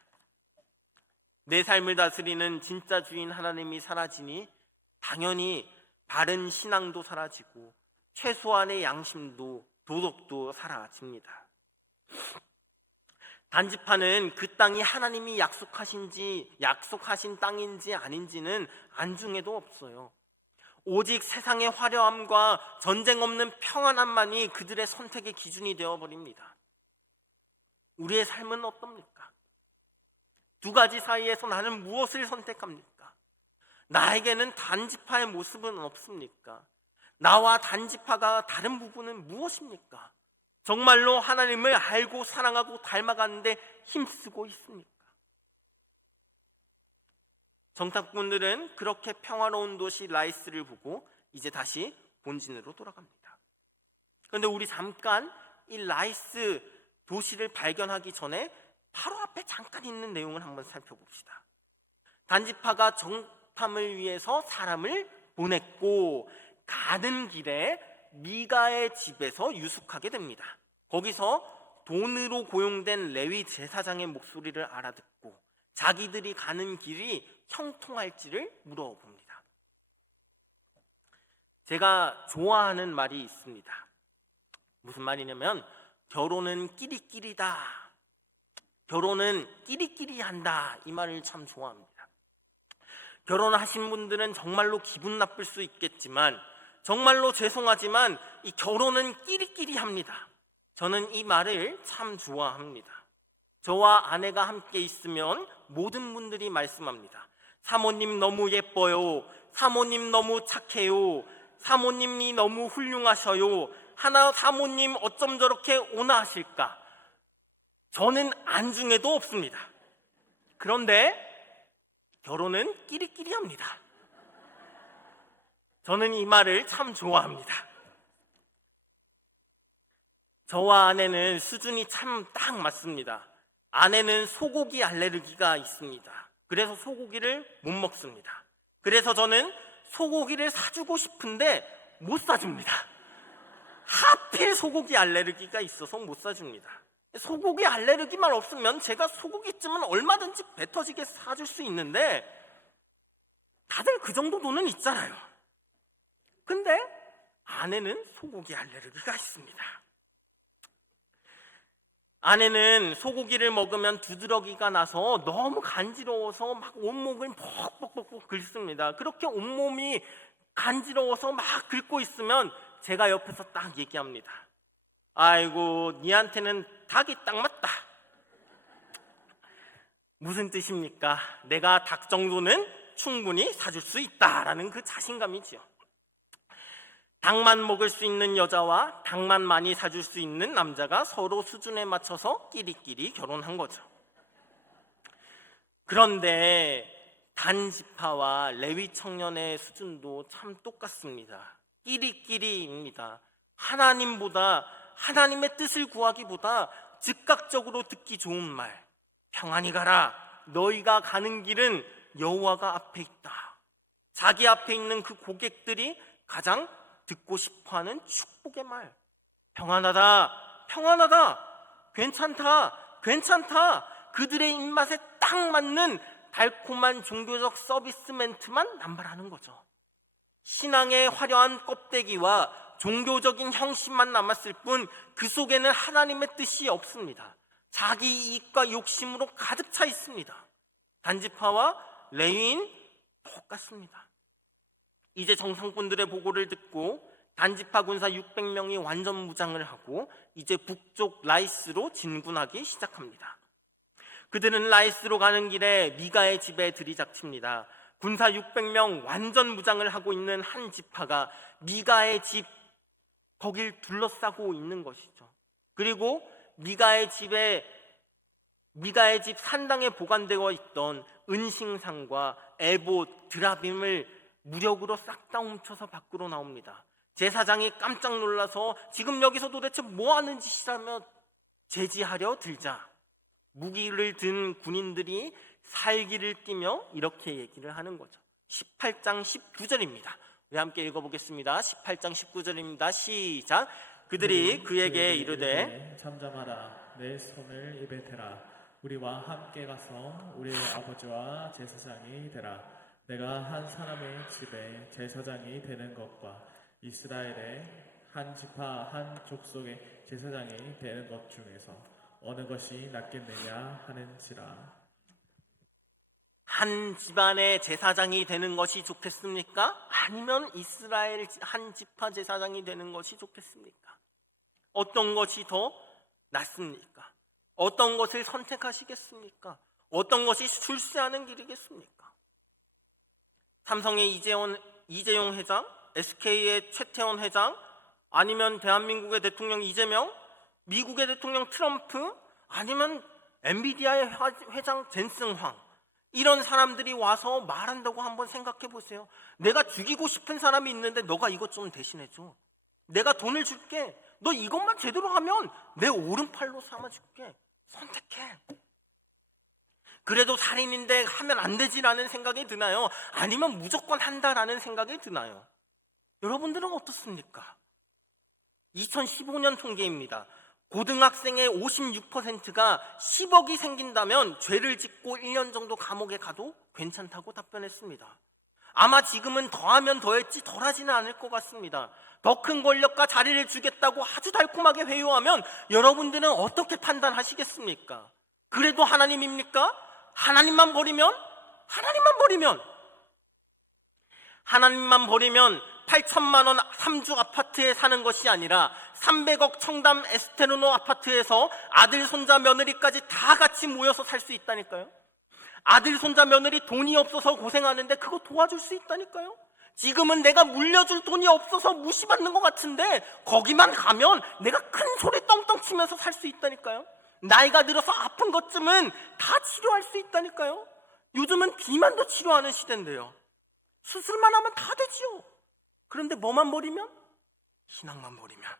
내 삶을 다스리는 진짜 주인 하나님이 사라지니 당연히 바른 신앙도 사라지고 최소한의 양심도 도덕도 사라집니다. 단지파는 그 땅이 하나님이 약속하신 땅인지 아닌지는 안중에도 없어요. 오직 세상의 화려함과 전쟁 없는 평안함만이 그들의 선택의 기준이 되어버립니다. 우리의 삶은 어떻습니까? 두 가지 사이에서 나는 무엇을 선택합니까? 나에게는 단지파의 모습은 없습니까? 나와 단지파가 다른 부분은 무엇입니까? 정말로 하나님을 알고 사랑하고 닮아가는데 힘쓰고 있습니까? 정탐꾼들은 그렇게 평화로운 도시 라이스를 보고 이제 다시 본진으로 돌아갑니다. 그런데 우리 잠깐 이 라이스 도시를 발견하기 전에 바로 앞에 잠깐 있는 내용을 한번 살펴봅시다. 단지파가 정탐을 위해서 사람을 보냈고 가는 길에 미가의 집에서 유숙하게 됩니다. 거기서 돈으로 고용된 레위 제사장의 목소리를 알아듣고 자기들이 가는 길이 형통할지를 물어봅니다. 제가 좋아하는 말이 있습니다. 무슨 말이냐면 결혼은 끼리끼리다, 결혼은 끼리끼리 한다, 이 말을 참 좋아합니다. 결혼하신 분들은 정말로 기분 나쁠 수 있겠지만 정말로 죄송하지만 이 결혼은 끼리끼리 합니다. 저는 이 말을 참 좋아합니다. 저와 아내가 함께 있으면 모든 분들이 말씀합니다. 사모님 너무 예뻐요. 사모님 너무 착해요. 사모님이 너무 훌륭하셔요. 하나 사모님 어쩜 저렇게 온화하실까? 저는 안중에도 없습니다. 그런데 결혼은 끼리끼리 합니다. 저는 이 말을 참 좋아합니다. 저와 아내는 수준이 참 딱 맞습니다. 아내는 소고기 알레르기가 있습니다. 그래서 소고기를 못 먹습니다. 그래서 저는 소고기를 사주고 싶은데 못 사줍니다. 하필 소고기 알레르기가 있어서 못 사줍니다. 소고기 알레르기만 없으면 제가 소고기쯤은 얼마든지 배 터지게 사줄 수 있는데 다들 그 정도 돈은 있잖아요. 근데 아내는 소고기 알레르기가 있습니다. 아내는 소고기를 먹으면 두드러기가 나서 너무 간지러워서 막 온몸을 벅벅벅 긁습니다. 그렇게 온몸이 간지러워서 막 긁고 있으면 제가 옆에서 딱 얘기합니다. 아이고, 니한테는 닭이 딱 맞다. 무슨 뜻입니까? 내가 닭 정도는 충분히 사줄 수 있다라는 그 자신감이지요. 닭만 먹을 수 있는 여자와 닭만 많이 사줄 수 있는 남자가 서로 수준에 맞춰서 끼리끼리 결혼한 거죠. 그런데 단지파와 레위 청년의 수준도 참 똑같습니다. 끼리끼리입니다. 하나님의 뜻을 구하기보다 즉각적으로 듣기 좋은 말, 평안히 가라, 너희가 가는 길은 여호와가 앞에 있다. 자기 앞에 있는 그 고객들이 가장 듣고 싶어하는 축복의 말, 평안하다, 평안하다, 괜찮다, 괜찮다. 그들의 입맛에 딱 맞는 달콤한 종교적 서비스 멘트만 남발하는 거죠. 신앙의 화려한 껍데기와 종교적인 형식만 남았을 뿐 그 속에는 하나님의 뜻이 없습니다. 자기 이익과 욕심으로 가득 차 있습니다. 단지파와 레위인 똑같습니다. 이제 정상군들의 보고를 듣고 단지파 군사 600명이 완전 무장을 하고 이제 북쪽 라이스로 진군하기 시작합니다. 그들은 라이스로 가는 길에 미가의 집에 들이닥칩니다. 군사 600명 완전 무장을 하고 있는 한 지파가 미가의 집 거길 둘러싸고 있는 것이죠. 그리고 미가의 집 산당에 보관되어 있던 은싱상과 에봇, 드라빔을 무력으로 싹 다 훔쳐서 밖으로 나옵니다. 제사장이 깜짝 놀라서 지금 여기서 도대체 뭐 하는 짓이라며 제지하려 들자 무기를 든 군인들이 살기를 띠며 이렇게 얘기를 하는 거죠. 18장 19절입니다. 우리 함께 읽어보겠습니다. 18장 19절입니다. 시작. 그들이 그에게 이르되 잠잠하라, 내 손을 입에 대라. 우리와 함께 가서 우리의 아버지와 제사장이 되라. 내가 한 사람의 집에 제사장이 되는 것과 이스라엘의 한 지파 한 족속의 제사장이 되는 것 중에서 어느 것이 낫겠느냐 하는지라. 한 집안의 제사장이 되는 것이 좋겠습니까? 아니면 이스라엘 한 지파 제사장이 되는 것이 좋겠습니까? 어떤 것이 더 낫습니까? 어떤 것을 선택하시겠습니까? 어떤 것이 출세하는 길이겠습니까? 삼성의 이재용 회장, SK의 최태원 회장, 아니면 대한민국의 대통령 이재명, 미국의 대통령 트럼프, 아니면 엔비디아의 회장 젠슨 황, 이런 사람들이 와서 말한다고 한번 생각해 보세요. 내가 죽이고 싶은 사람이 있는데 너가 이것 좀 대신해줘. 내가 돈을 줄게. 너 이것만 제대로 하면 내 오른팔로 삼아줄게. 선택해. 그래도 살인인데 하면 안 되지라는 생각이 드나요? 아니면 무조건 한다라는 생각이 드나요? 여러분들은 어떻습니까? 2015년 통계입니다. 고등학생의 56%가 10억이 생긴다면 죄를 짓고 1년 정도 감옥에 가도 괜찮다고 답변했습니다. 아마 지금은 더하면 더했지 덜하지는 않을 것 같습니다. 더 큰 권력과 자리를 주겠다고 아주 달콤하게 회유하면 여러분들은 어떻게 판단하시겠습니까? 그래도 하나님입니까? 하나님만 버리면 8천만 원 3주 아파트에 사는 것이 아니라 300억 청담 에스테르노 아파트에서 아들, 손자, 며느리까지 다 같이 모여서 살 수 있다니까요. 아들, 손자, 며느리 돈이 없어서 고생하는데 그거 도와줄 수 있다니까요. 지금은 내가 물려줄 돈이 없어서 무시받는 것 같은데 거기만 가면 내가 큰 소리 떵떵 치면서 살 수 있다니까요. 나이가 들어서 아픈 것쯤은 다 치료할 수 있다니까요. 요즘은 비만도 치료하는 시대인데요. 수술만 하면 다 되지요. 그런데 뭐만 버리면? 신앙만 버리면,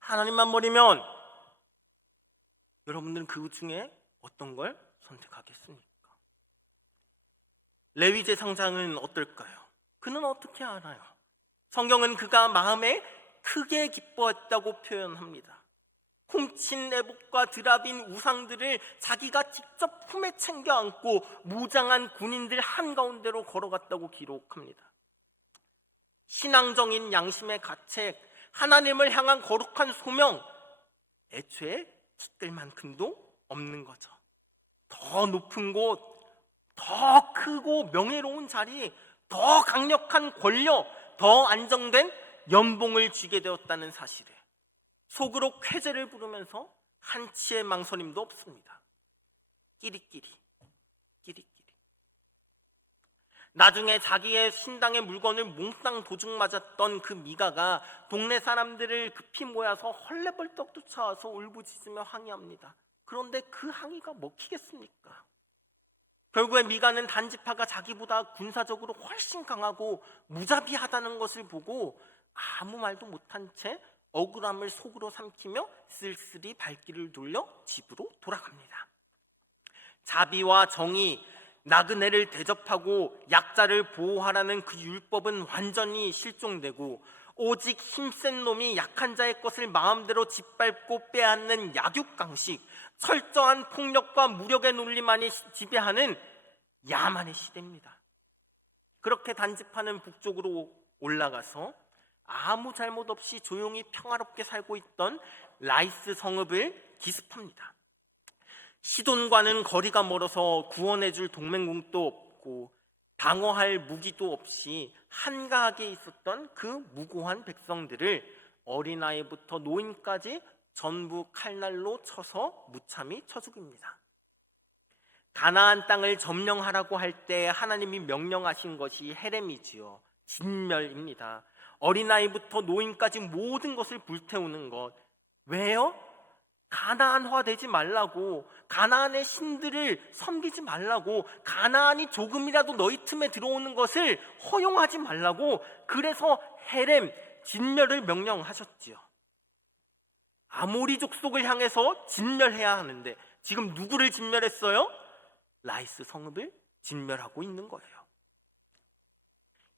하나님만 버리면 여러분들은 그 중에 어떤 걸 선택하겠습니까? 레위 제사장은 어떨까요? 그는 어떻게 알아요? 성경은 그가 마음에 크게 기뻐했다고 표현합니다. 훔친 에봇과 드라빈 우상들을 자기가 직접 품에 챙겨 안고 무장한 군인들 한가운데로 걸어갔다고 기록합니다. 신앙적인 양심의 가책, 하나님을 향한 거룩한 소명, 애초에 티끌만큼도 없는 거죠. 더 높은 곳, 더 크고 명예로운 자리, 더 강력한 권력, 더 안정된 연봉을 쥐게 되었다는 사실에 속으로 쾌재를 부르면서 한치의 망설임도 없습니다. 끼리끼리. 나중에 자기의 신당의 물건을 몽땅 도둑 맞았던 그 미가가 동네 사람들을 급히 모여서 헐레벌떡 쫓아와서 울부짖으며 항의합니다. 그런데 그 항의가 먹히겠습니까? 결국에 미가는 단지파가 자기보다 군사적으로 훨씬 강하고 무자비하다는 것을 보고 아무 말도 못한 채 억울함을 속으로 삼키며 쓸쓸히 발길을 돌려 집으로 돌아갑니다. 자비와 정의, 나그네를 대접하고 약자를 보호하라는 그 율법은 완전히 실종되고 오직 힘센 놈이 약한 자의 것을 마음대로 짓밟고 빼앗는 약육강식, 철저한 폭력과 무력의 논리만이 지배하는 야만의 시대입니다. 그렇게 단집하는 북쪽으로 올라가서 아무 잘못 없이 조용히 평화롭게 살고 있던 라이스 성읍을 기습합니다. 시돈과는 거리가 멀어서 구원해줄 동맹국도 없고 방어할 무기도 없이 한가하게 있었던 그 무고한 백성들을 어린아이부터 노인까지 전부 칼날로 쳐서 무참히 쳐 죽입니다. 가나안 땅을 점령하라고 할 때 하나님이 명령하신 것이 헤렘이지요. 진멸입니다. 어린아이부터 노인까지 모든 것을 불태우는 것. 왜요? 가나안화 되지 말라고, 가나안의 신들을 섬기지 말라고, 가나안이 조금이라도 너희 틈에 들어오는 것을 허용하지 말라고, 그래서 헤렘, 진멸을 명령하셨지요. 아모리 족속을 향해서 진멸해야 하는데 지금 누구를 진멸했어요? 라이스 성읍을 진멸하고 있는 거예요.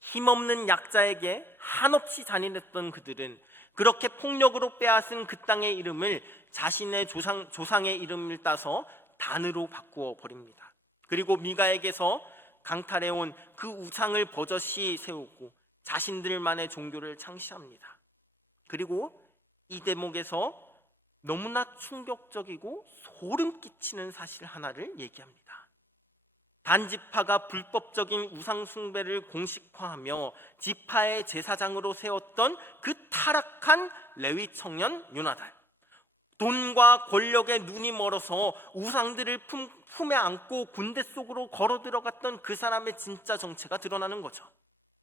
힘없는 약자에게 한없이 잔인했던 그들은 그렇게 폭력으로 빼앗은 그 땅의 이름을 자신의 조상의 이름을 따서 단으로 바꾸어 버립니다. 그리고 미가에게서 강탈해온 그 우상을 버젓이 세우고 자신들만의 종교를 창시합니다. 그리고 이 대목에서 너무나 충격적이고 소름 끼치는 사실 하나를 얘기합니다. 단지파가 불법적인 우상 숭배를 공식화하며 지파의 제사장으로 세웠던 그 타락한 레위 청년 요나단. 돈과 권력에 눈이 멀어서 우상들을 품에 안고 군대 속으로 걸어 들어갔던 그 사람의 진짜 정체가 드러나는 거죠.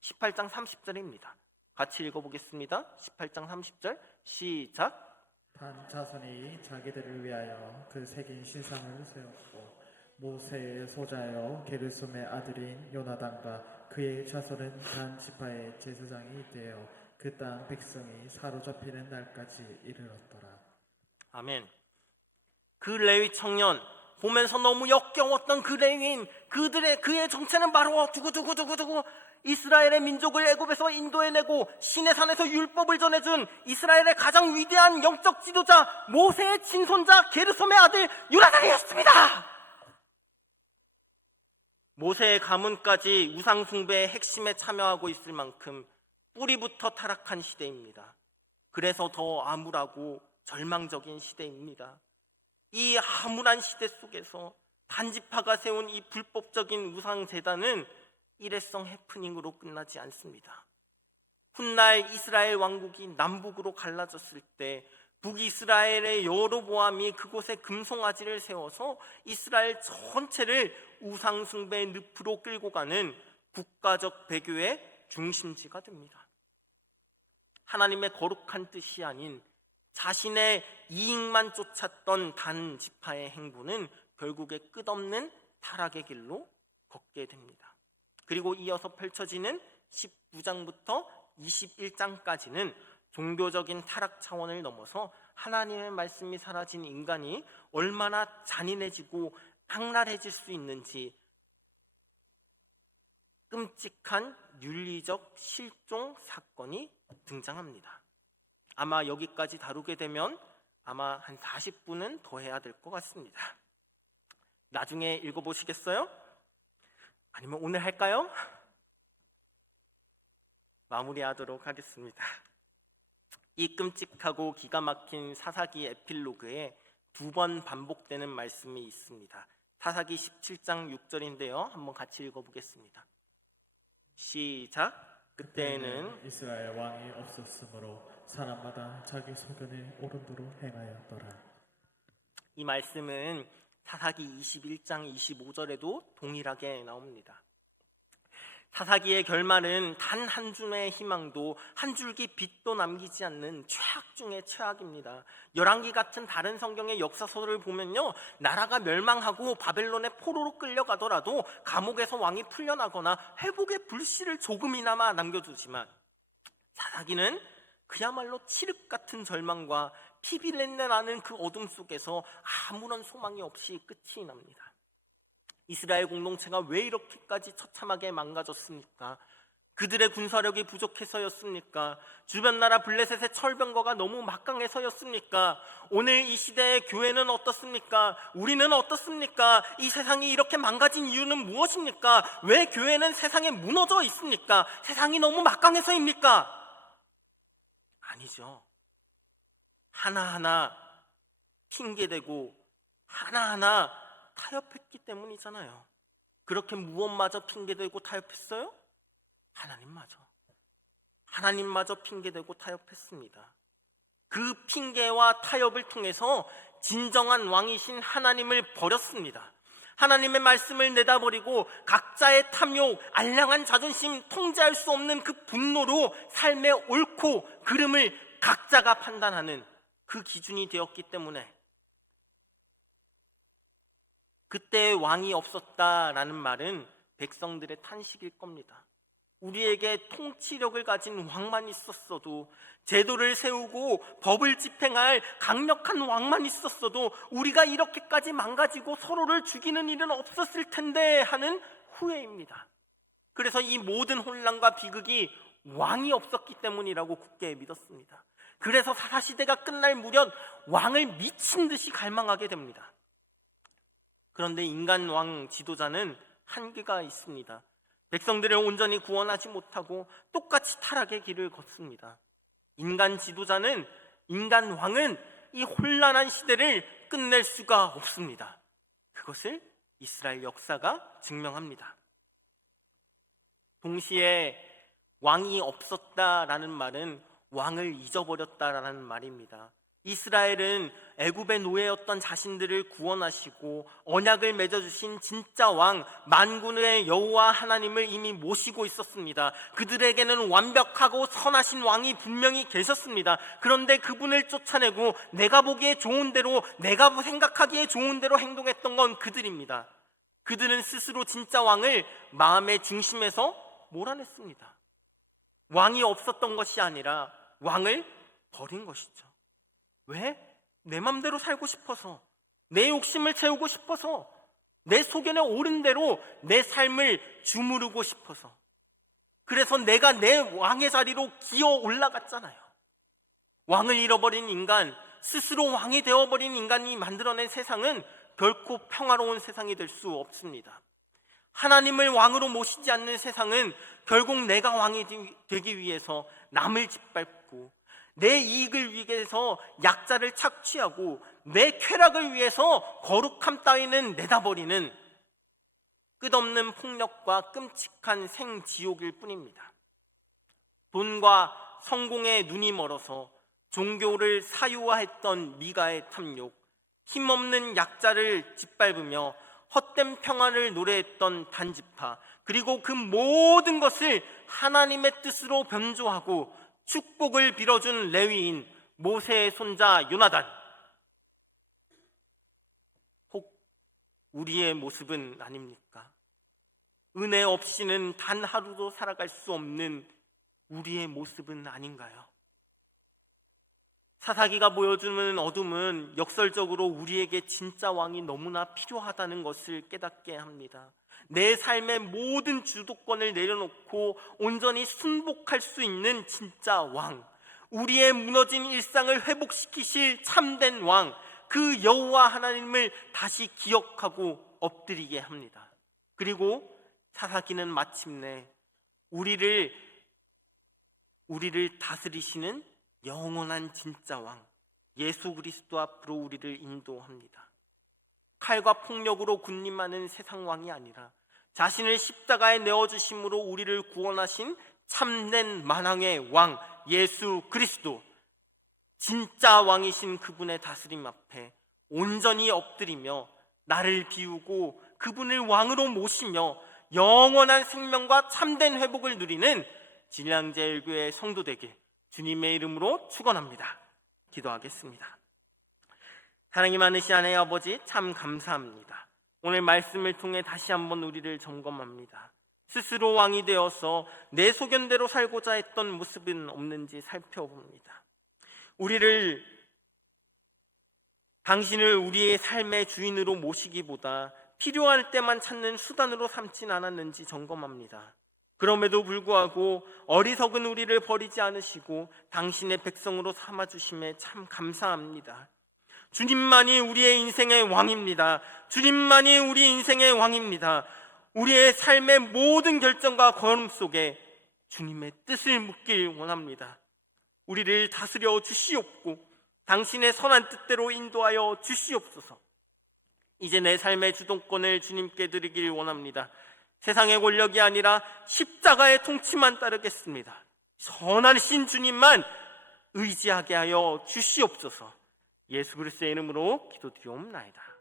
18장 30절입니다. 같이 읽어보겠습니다. 18장 30절 시작. 단 자손이 자기들을 위하여 그 새긴 신상을 세웠고 모세의 소자여 게르솜의 아들인 요나단과 그의 자손은 단 지파의 제사장이 되어 그 땅 백성이 사로잡히는 날까지 이르렀더라. 아멘. 그 레위 청년 보면서 너무 역겨웠던 그 레위인, 그의 정체는 바로 두구두구 이스라엘의 민족을 애굽에서 인도해내고 시내산에서 율법을 전해준 이스라엘의 가장 위대한 영적 지도자 모세의 친손자 게르솜의 아들 요나단이었습니다. 모세의 가문까지 우상 숭배의 핵심에 참여하고 있을 만큼 뿌리부터 타락한 시대입니다. 그래서 더 암울하고 절망적인 시대입니다. 이 암울한 시대 속에서 단지파가 세운 이 불법적인 우상 제단은 일회성 해프닝으로 끝나지 않습니다. 훗날 이스라엘 왕국이 남북으로 갈라졌을 때 북이스라엘의 여로보암이 그곳에 금송아지를 세워서 이스라엘 전체를 우상 숭배의 늪으로 끌고 가는 국가적 배교의 중심지가 됩니다. 하나님의 거룩한 뜻이 아닌 자신의 이익만 쫓았던 단 지파의 행보는 결국에 끝없는 타락의 길로 걷게 됩니다. 그리고 이어서 펼쳐지는 19장부터 21장까지는 종교적인 타락 차원을 넘어서 하나님의 말씀이 사라진 인간이 얼마나 잔인해지고 악랄해질 수 있는지 끔찍한 윤리적 실종 사건이 등장합니다. 아마 여기까지 다루게 되면 아마 한 40분은 더 해야 될 것 같습니다. 나중에 읽어보시겠어요? 아니면 오늘 할까요? 마무리하도록 하겠습니다. 이 끔찍하고 기가 막힌 사사기 에필로그에 2번 반복되는 말씀이 있습니다. 사사기 17장 6절인데요. 한번 같이 읽어보겠습니다. 시작. 그때는 이스라엘 왕이 없었으므로 사람마다 자기 소견에 옳은 대로 행하였더라. 이 말씀은 사사기 21장 25절에도 동일하게 나옵니다. 사사기의 결말은 단 한 줌의 희망도 한 줄기 빛도 남기지 않는 최악 중의 최악입니다. 열왕기 같은 다른 성경의 역사서를 보면요, 나라가 멸망하고 바벨론의 포로로 끌려가더라도 감옥에서 왕이 풀려나거나 회복의 불씨를 조금이나마 남겨두지만 사사기는 그야말로 칠흑 같은 절망과 피비린내 나는 그 어둠 속에서 아무런 소망이 없이 끝이 납니다. 이스라엘 공동체가 왜 이렇게까지 처참하게 망가졌습니까? 그들의 군사력이 부족해서였습니까? 주변 나라 블레셋의 철병거가 너무 막강해서였습니까? 오늘 이 시대의 교회는 어떻습니까? 우리는 어떻습니까? 이 세상이 이렇게 망가진 이유는 무엇입니까? 왜 교회는 세상에 무너져 있습니까? 세상이 너무 막강해서입니까? 아니죠. 하나하나 핑계대고 하나하나 타협했기 때문이잖아요. 그렇게 무엇마저 핑계대고 타협했어요? 하나님마저 핑계대고 타협했습니다. 그 핑계와 타협을 통해서 진정한 왕이신 하나님을 버렸습니다. 하나님의 말씀을 내다버리고 각자의 탐욕, 알량한 자존심, 통제할 수 없는 그 분노로 삶의 옳고 그름을 각자가 판단하는 그 기준이 되었기 때문에 그때 왕이 없었다라는 말은 백성들의 탄식일 겁니다. 우리에게 통치력을 가진 왕만 있었어도, 제도를 세우고 법을 집행할 강력한 왕만 있었어도 우리가 이렇게까지 망가지고 서로를 죽이는 일은 없었을 텐데 하는 후회입니다. 그래서 이 모든 혼란과 비극이 왕이 없었기 때문이라고 굳게 믿었습니다. 그래서 사사시대가 끝날 무렵 왕을 미친 듯이 갈망하게 됩니다. 그런데 인간 왕 지도자는 한계가 있습니다. 백성들을 온전히 구원하지 못하고 똑같이 타락의 길을 걷습니다. 인간 지도자는, 인간 왕은 이 혼란한 시대를 끝낼 수가 없습니다. 그것을 이스라엘 역사가 증명합니다. 동시에 왕이 없었다라는 말은 왕을 잊어버렸다라는 말입니다. 이스라엘은 애굽의 노예였던 자신들을 구원하시고 언약을 맺어주신 진짜 왕, 만군의 여호와 하나님을 이미 모시고 있었습니다. 그들에게는 완벽하고 선하신 왕이 분명히 계셨습니다. 그런데 그분을 쫓아내고 내가 보기에 좋은 대로, 내가 생각하기에 좋은 대로 행동했던 건 그들입니다. 그들은 스스로 진짜 왕을 마음의 중심에서 몰아냈습니다. 왕이 없었던 것이 아니라 왕을 버린 것이죠. 왜? 내 맘대로 살고 싶어서, 내 욕심을 채우고 싶어서, 내 소견에 옳은 대로 내 삶을 주무르고 싶어서. 그래서 내가 내 왕의 자리로 기어 올라갔잖아요. 왕을 잃어버린 인간, 스스로 왕이 되어버린 인간이 만들어낸 세상은 결코 평화로운 세상이 될 수 없습니다. 하나님을 왕으로 모시지 않는 세상은 결국 내가 왕이 되기 위해서 남을 짓밟고, 내 이익을 위해서 약자를 착취하고, 내 쾌락을 위해서 거룩함 따위는 내다버리는 끝없는 폭력과 끔찍한 생지옥일 뿐입니다. 돈과 성공에 눈이 멀어서 종교를 사유화했던 미가의 탐욕, 힘없는 약자를 짓밟으며 헛된 평화를 노래했던 단지파, 그리고 그 모든 것을 하나님의 뜻으로 변조하고 축복을 빌어준 레위인 모세의 손자 요나단. 혹 우리의 모습은 아닙니까? 은혜 없이는 단 하루도 살아갈 수 없는 우리의 모습은 아닌가요? 사사기가 보여주는 어둠은 역설적으로 우리에게 진짜 왕이 너무나 필요하다는 것을 깨닫게 합니다. 내 삶의 모든 주도권을 내려놓고 온전히 순복할 수 있는 진짜 왕, 우리의 무너진 일상을 회복시키실 참된 왕, 그 여호와 하나님을 다시 기억하고 엎드리게 합니다. 그리고 사사기는 마침내 우리를 다스리시는 영원한 진짜 왕 예수 그리스도 앞으로 우리를 인도합니다. 칼과 폭력으로 군림하는 세상 왕이 아니라 자신을 십자가에 내어주심으로 우리를 구원하신 참된 만왕의 왕 예수 그리스도, 진짜 왕이신 그분의 다스림 앞에 온전히 엎드리며 나를 비우고 그분을 왕으로 모시며 영원한 생명과 참된 회복을 누리는 진량제일교회 성도 되게 주님의 이름으로 축원합니다. 기도하겠습니다. 사랑이 많으신 하나님 아버지, 참 감사합니다. 오늘 말씀을 통해 다시 한번 우리를 점검합니다. 스스로 왕이 되어서 내 소견대로 살고자 했던 모습은 없는지 살펴봅니다. 당신을 우리의 삶의 주인으로 모시기보다 필요할 때만 찾는 수단으로 삼진 않았는지 점검합니다. 그럼에도 불구하고 어리석은 우리를 버리지 않으시고 당신의 백성으로 삼아주심에 참 감사합니다. 주님만이 우리의 인생의 왕입니다. 주님만이 우리 인생의 왕입니다. 우리의 삶의 모든 결정과 걸음 속에 주님의 뜻을 묻길 원합니다. 우리를 다스려 주시옵고 당신의 선한 뜻대로 인도하여 주시옵소서. 이제 내 삶의 주동권을 주님께 드리길 원합니다. 세상의 권력이 아니라 십자가의 통치만 따르겠습니다. 선하신 주님만 의지하게 하여 주시옵소서. 예수 그리스도의 이름으로 기도드리옵나이다.